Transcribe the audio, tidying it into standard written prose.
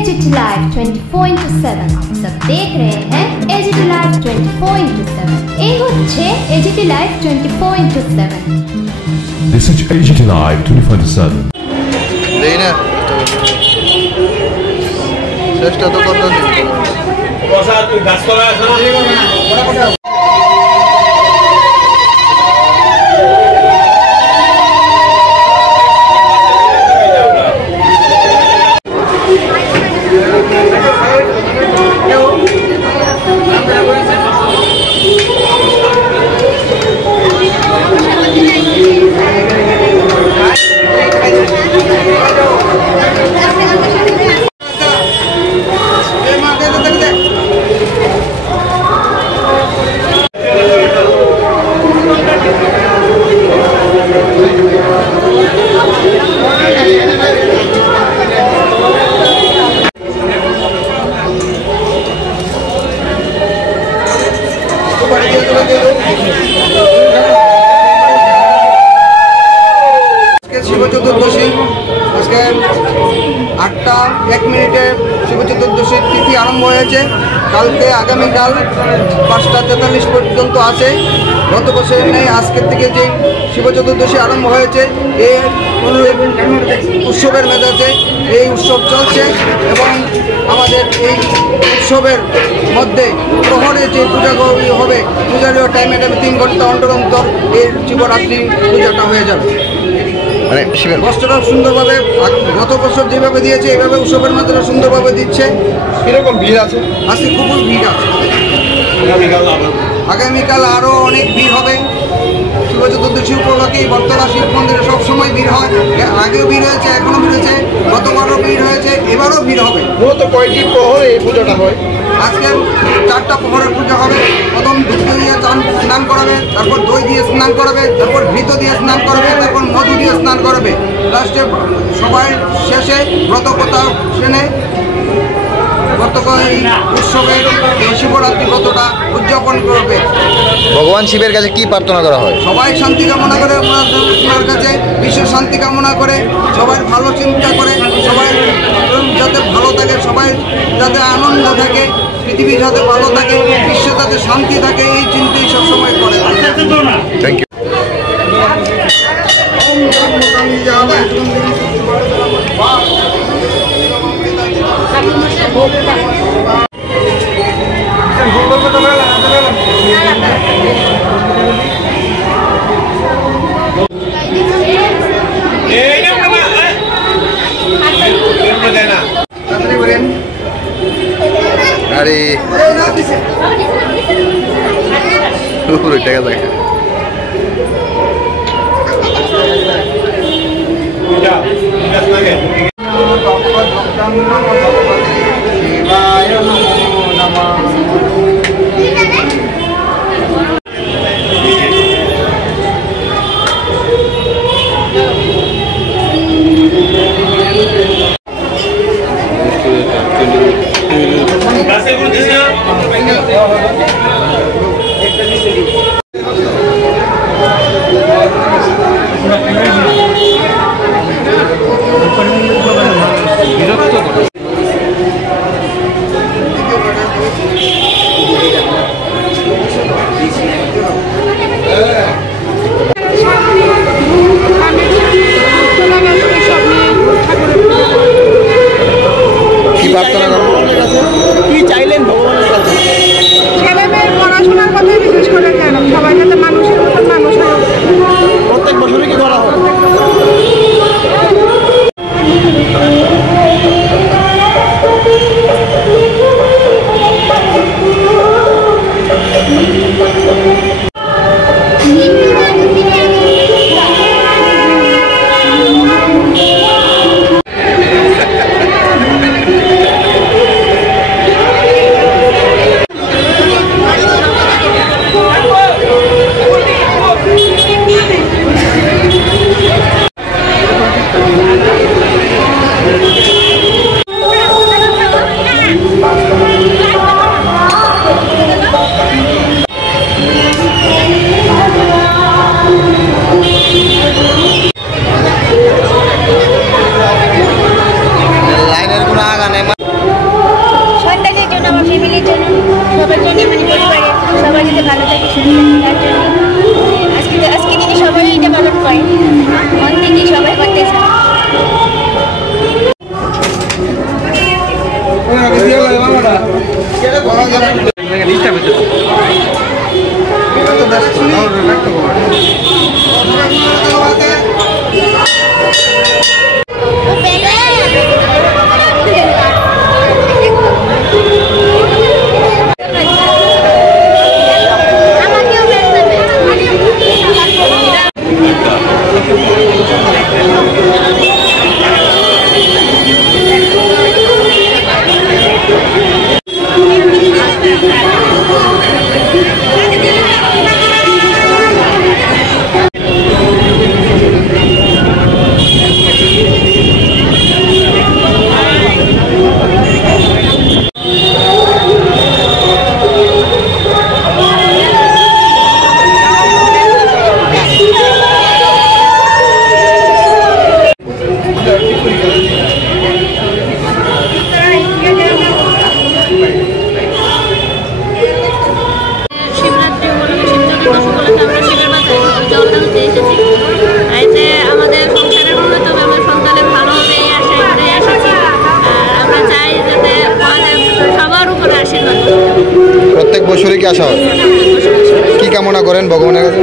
AGT live 24/7 आप सब देख रहे हैं एजीटी लाइव 24/7 এই হচ্ছে AGT live 24/7 This is AGT Live 24/7 लेना চেষ্টা তো করতেছি বসা তুই গাছ করা আছে না শিব চতুর্দশী আজকে 8টা 1 মিনিটে শিব চতুর্দশীর তিথি আরম্ভ হয়েছে। কালকে আগামীকাল 5টা 43 পর্যন্ত আছে। গত বছরের নেই আজকের থেকে যে শিব চতুর্দশী আরম্ভ হয়েছে এই উৎসবের মেজাজে এই উৎসব চলছে এবং আমাদের এই উৎসবের মধ্যে প্রহরে যে পূজা হবে পূজারীয় টাইমে 3 ঘন্টা অন্তর অন্তর এই শিবরাত্রি পূজাটা হয়ে যাবে। মানে কষ্টটা সুন্দরভাবে গত বছর যেভাবে দিয়েছে এইভাবে উৎসবের মাধ্যমে সুন্দরভাবে দিচ্ছে। কীরকম ভিড় আছে? আজকে খুবই ভিড় আছে। আগামীকাল আরও অনেক ভিড় হবে। শিব চতুর্দশী উপলক্ষে বর্তলা শিব মন্দিরে সবসময় ভিড় হয়, আগেও ভিড় হয়েছে, এখনও ভিড় হয়েছে, গতবারও ভিড় হয়েছে, এবারও ভিড় হবে। মূলত কয়টি প্রহরে এই পুজোটা হয়? আজকে 4টা প্রহরের পূজা হবে। প্রথম দুধ দিয়ে স্নান করাবে, তারপর দই দিয়ে স্নান করাবে, তারপর ঘৃত দিয়ে স্নান করাবে, তারপর মধু দিয়ে স্নান করাবে। লাস্টে সবাই শেষে ব্রতকথা শুনে এই উৎসবের শিবরাত্রি ব্রতটা উদযাপন করবে। ভগবান শিবের কাছে কি প্রার্থনা করা হয়? সবাই শান্তি কামনা করে, ওনার কাছে বিশ্ব শান্তি কামনা করে, সবাই ভালো চিন্তা করে, সবাই যাতে ভালো থাকে, সবাই যাতে আনন্দ থাকে, পৃথিবী যাতে ভালো থাকে, বিশ্ব যাতে শান্তি থাকে, এই চিন্তাই সবসময় করে। Thank you. আরে পুরো টাকা দেখে শিবায় নমো বিরক্ত আজকে দিনে সবাই এটা পালন করে, মন থেকে সবাই করতে চায়। প্রত্যেক বছরই কি আসা হয়? কি কামনা করেন ভগবানের কাছে?